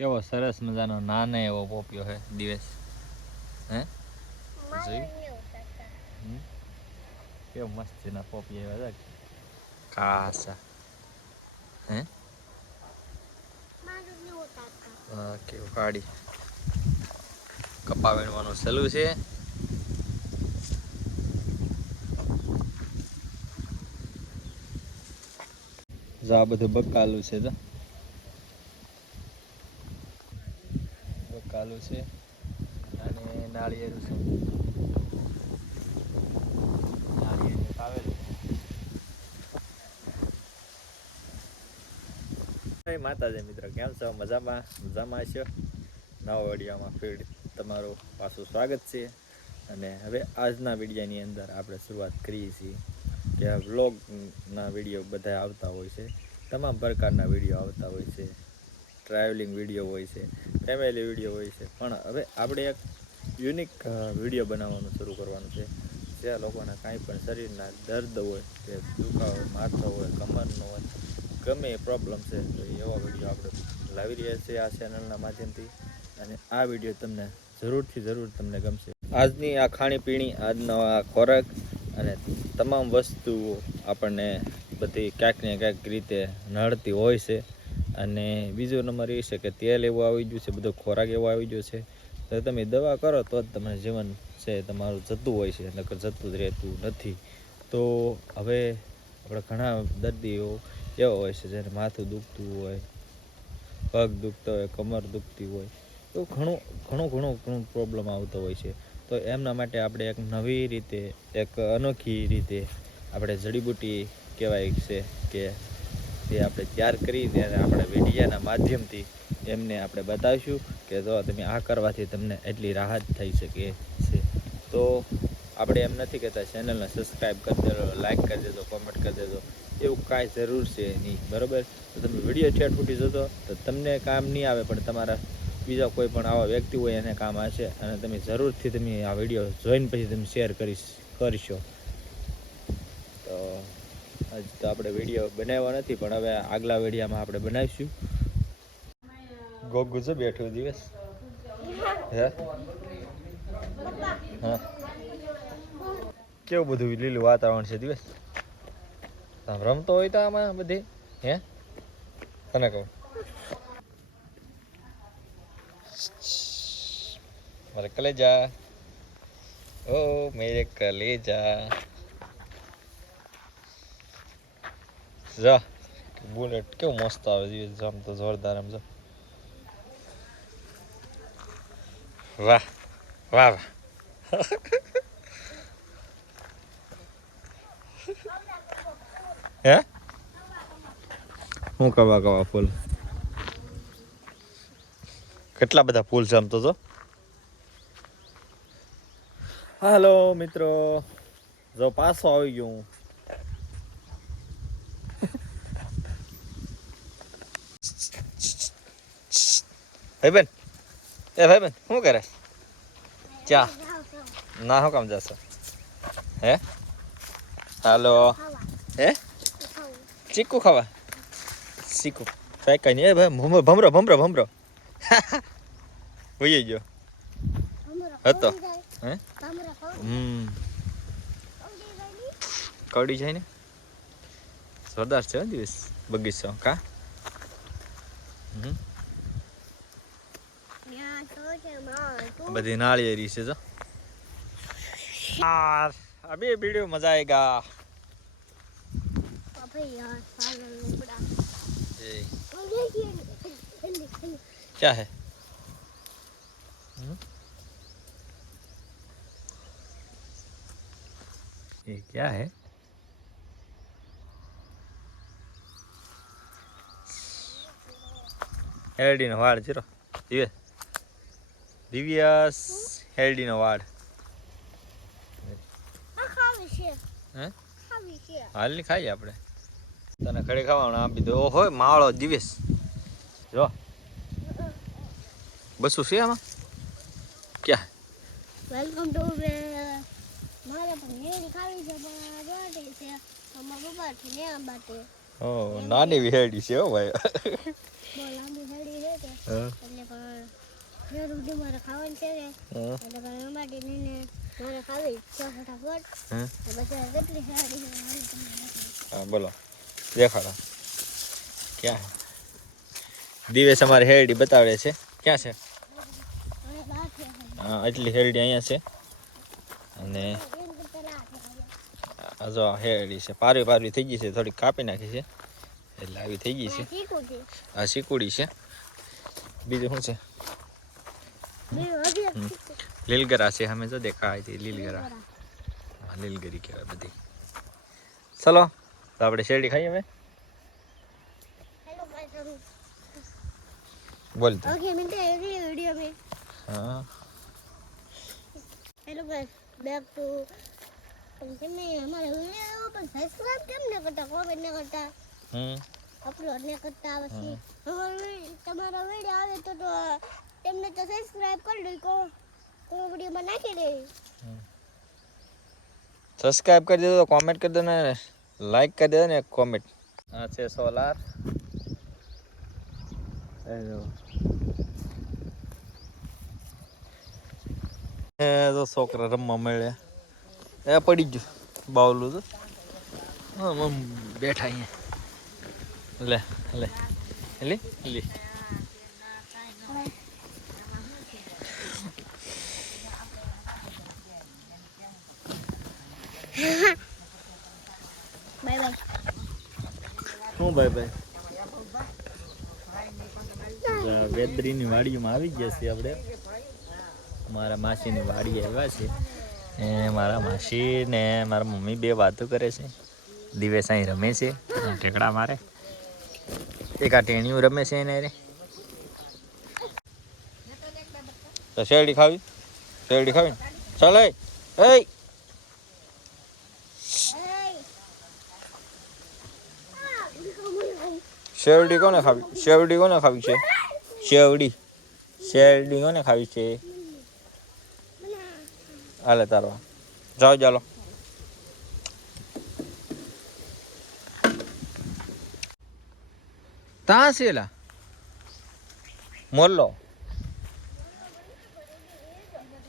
કેવો સરસ મજાનો નાનો એવો પોપિયો હે દિવસ હે કેવો મસ્ત ના પોપિયા આવ્યા કાસા હે કેવું કાઢી કપા વીણવાનું સલું છે. જો આ બધું બકાલું છે. તો બકાલું છે અને નાળિયેરું છે. નાળિયેર આવેલું માતાજી મિત્રો કેમ છો? મજામાં મજામાં છો? નવા વિડીયોમાં ફીર તમારું પાછું સ્વાગત છે. અને હવે આજના વિડીયોની અંદર આપણે શરૂઆત કરીએ છીએ કે વ્લોગના વિડીયો બધા આવતા હોય છે. તમામ પ્રકારના વિડીયો આવતા હોય છે. ટ્રાવેલિંગ વિડીયો હોય છે, ફેમિલી વિડીયો હોય છે. પણ હવે આપણે એક યુનિક વિડીયો બનાવવાનું શરૂ કરવાનું છે. જે લોકોના કાંઈ પણ શરીરના દર્દ હોય કે દુખાવો માથો હોય કમરનો હોય ગમે એ પ્રોબ્લેમ છે તો એવા વિડીયો આપણે લાવી રહ્યા છીએ આ ચેનલના માધ્યમથી. અને આ વિડીયો તમને જરૂર તમને ગમશે. આજની આ ખાણીપીણી આજનો આ ખોરાક અને તમામ વસ્તુઓ આપણને બધી ક્યાંક ને ક્યાંક રીતે નડતી હોય છે. અને બીજો નંબર એ છે કે તેલ એવું આવી ગયું છે, બધો ખોરાક એવો આવી ગયો છે. તો તમે દવા કરો તો જ તમને જીવન છે તમારું જતું હોય છે, નકર જતું જ રહેતું નથી. તો હવે આપણે ઘણા દર્દીઓ એવા હોય છે જેને માથું દુખતું હોય, પગ દુખતો હોય, કમર દુખતી હોય, તો ઘણું પ્રોબ્લેમ આવતો હોય છે. તો એમના માટે આપણે એક નવી રીતે એક અનોખી રીતે આપણે જડીબુટી કહેવાય છે કે તે આપણે તૈયાર કરી ત્યારે આપણે વિડીયાના માધ્યમથી એમને આપણે બતાવીશું કે જો તમે આ કરવાથી તમને એટલી રાહત થઈ શકે છે. તો આપણે એમ નથી કહેતા ચેનલને સબસ્ક્રાઈબ કરી દેજો, લાઈક કરી દેજો, કોમેન્ટ કરી દેજો, એવું કાંઈ જરૂર છે નહીં, બરાબર? તો તમે વિડીયો ઠેઠ ફૂટી જતો તો તમને કામ નહીં આવે, પણ તમારા બીજા કોઈ પણ આવા વ્યક્તિ હોય એને કામ આવશે. અને તમે જરૂરથી તમે આ વિડીયો જોઈને પછી તમે શેર કરશો. તો આજ તો આપણે વિડીયો બનાવ્યો નથી, પણ હવે આગલા વિડીયોમાં આપણે બનાવીશું. ગોગુ છે બેઠું દિવસ હે હા કેવું બધું લીલું વાતાવરણ છે દિવસ. આમ રમતો હોય તો આમાં બધી હે તને કહું મારે કલેજા ઓ મેરે કલેજા જા બુલેટ કેવું મસ્ત આવે દિવસ આમ તો જોરદાર આમ જો વાહ વાહ વાહ હે હું કવા ફૂલ કેટલા બધા ફૂલ છે આમ તો જો. હાલો મિત્રો, જો પાછો આવી ગયો હું. ભાઈબેન ભાઈબેન શું કરે? ચા ના શું કામ જશો? હે હાલો હે ચીકુ ખાવા? ચીકુ કઈ નહીં ભાઈ ભમરો હોઈ ગયો હતો હે કવડી જાય ને જોરદાર છે દિવસ બગીચો કા બધી નાળિયેરી છે જો. अभी वीडियो मजा आएगा. क्या है? ये क्या है? हेल्डी नो वाड़ चलो दिव्यास हेल्डी नो वाड़ हाल नहीं खाई આપણે તને ખડે ખાવાનું આપી દો. હોય માળો દિવસ જો બસું છે આમાં ક્યાં વેલકમ ટુ મારે પણ હેડી ખાવી છે પણ રોટી છે અમારા પપ્પા થી ને આ બાટે ઓ નાની વિહેડી છે હો ભાઈ બહુ લાંબી હેડી છે કે એટલે રોટી મારે ખાવાની છે ને હા એટલે મારે અંબાડીને મારે ખાવી છે ફટાફટ હા પછી કેટલી સારી હા બોલો દેખાડો ક્યાં દિવસ અમારે હેરડી બતાવે છે ક્યાં છે અને બહાર છે હા એટલી હેરડી અહીંયા છે અને આ જો હેરડી છે પારવી પારવી થઈ ગઈ છે થોડી કાપી નાખી છે એટલે આવી થઈ ગઈ છે શીખું છે આ શીકુડી છે બીજું શું છે લીલગરા છે અમે જો દેખાય છે લીલગરા હા લીલગરી કહેવાય બધી ચલો તો આપણે શેરડી ખાઈએ હવે હેલો ગાઈસ બોલ તું ઓકે મિલते हैं अगले वीडियो में હા हेलो गाइस बैक टू तुमने हमारे वीडियो पर सब्सक्राइब કેમ ન કરતા કોમેન્ટ ન કરતા અપલોડ ન કરતા પછી તમારા વિડિયો આવે તો તેમને તો સબસ્ક્રાઇબ કરી દો કો વિડિયો માં નાખી દે સબસ્ક્રાઇબ કરી દેજો કોમેન્ટ કરી દો ને લાઈક કરી દેજો ને કોમેન્ટ આ છે સોલાર એ તો છોકરા રમવા મળે એ પડી ગયું બાવલું તો હા બેઠા અહીંયા લે લે લે લે બાય બાય શું ભાઈ ભાઈ વેદરીની વાડીમાં આવી ગયા છીએ આપણે મારા માસીની વાડી આવ્યા છે એ મારા માસી ને મારા મમ્મી બે વાતો કરે છે દિવસ અહીં રમે છે ટેકડા મારે એક આ ટેણીયું રમે છે એને રે તો શેરડી ખાવી ચાલ એ શેરડી કોને ખાવી છે શેરડી કોને ખાવી છે હાલે તારો જાઓ ચાલો તા છે લા મોલ્લો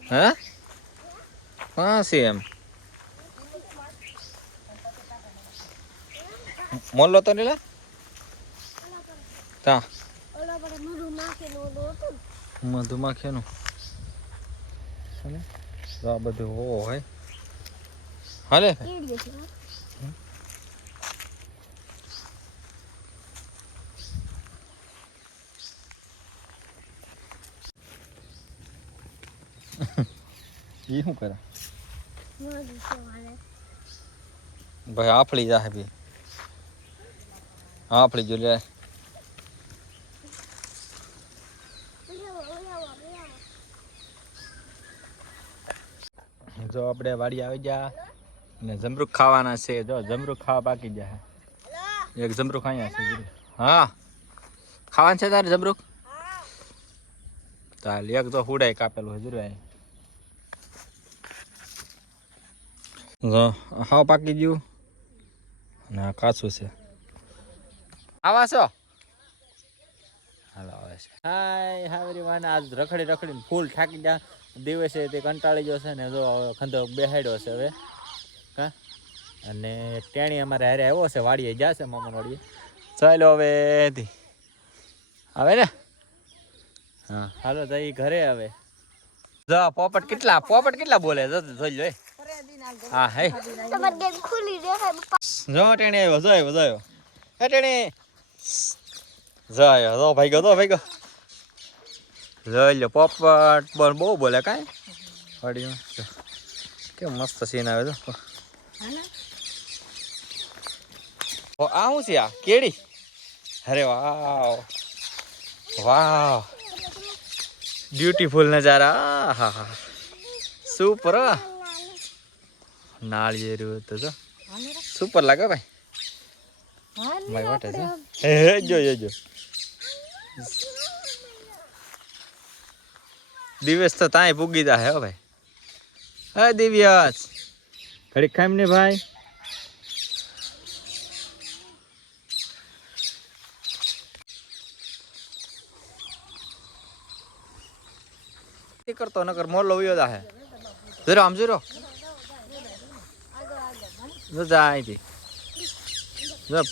હે હા છે એમ મોલ્લો તો ને લા તા ઓલા પર મધુમાખીનું હતું મધુમાખીનું આ બધું હોય હાલે કીડી છે એ શું કરે મધુ છે વાલે ભાઈ આફળી જાહે બી આફળી જો લે જો આપણે વાડી આવી ગયા અને જમરૂખ ખાવાના છે જો જમરૂખ ખાવા બાકી જાય એક જમરૂખ અહીંયા છે હા ખાવાનું છે તારે જમરૂખ ચાલ એક તો હુડાય કાપેલું હોય જરૂર જો હાવ પાકી ગયું અને આ કાચું છે આવા છો હાલો આવે છે હાય એવરીવન આજ રખડીને ફૂલ થાકી ગયા દિવસે તે કંટાળી ગયો છે ને જો ખંધો બેહાડ્યો છે હવે હા અને ટેણી અમારે હારે આવ્યો છે વાડીએ ગયા છે મામા વાડીએ ચાલો હવે આવે ને હા હાલો તો ઘરે હવે જો પોપટ કેટલા બોલે જોઈ લો હા હે તમાર ગેમ ખુલી દેખાય જો ટેણી આવ્યો હે ટેણી જાય તો ભાઈ ગયો જોઈ લો પોપટ બોલ બહુ બોલે કાંઈ વાડીમાં કેમ મસ્ત સીન આવે તો આ શું છે આ કેડી અરે વાવ બ્યુટીફુલ નજારા હા હા સુપર નાળિયેરું તો સુપર લાગે ભાઈ ભાઈ વાટે છે જો દિવસ તો તાય પૂગી જા હે ભાઈ હે દિવ્યાસ ઘડીક ખાઈમ ને ભાઈ કરતો નકર મોલો વયો જાહે જરો આમ જરો જો જા અહીંથી જો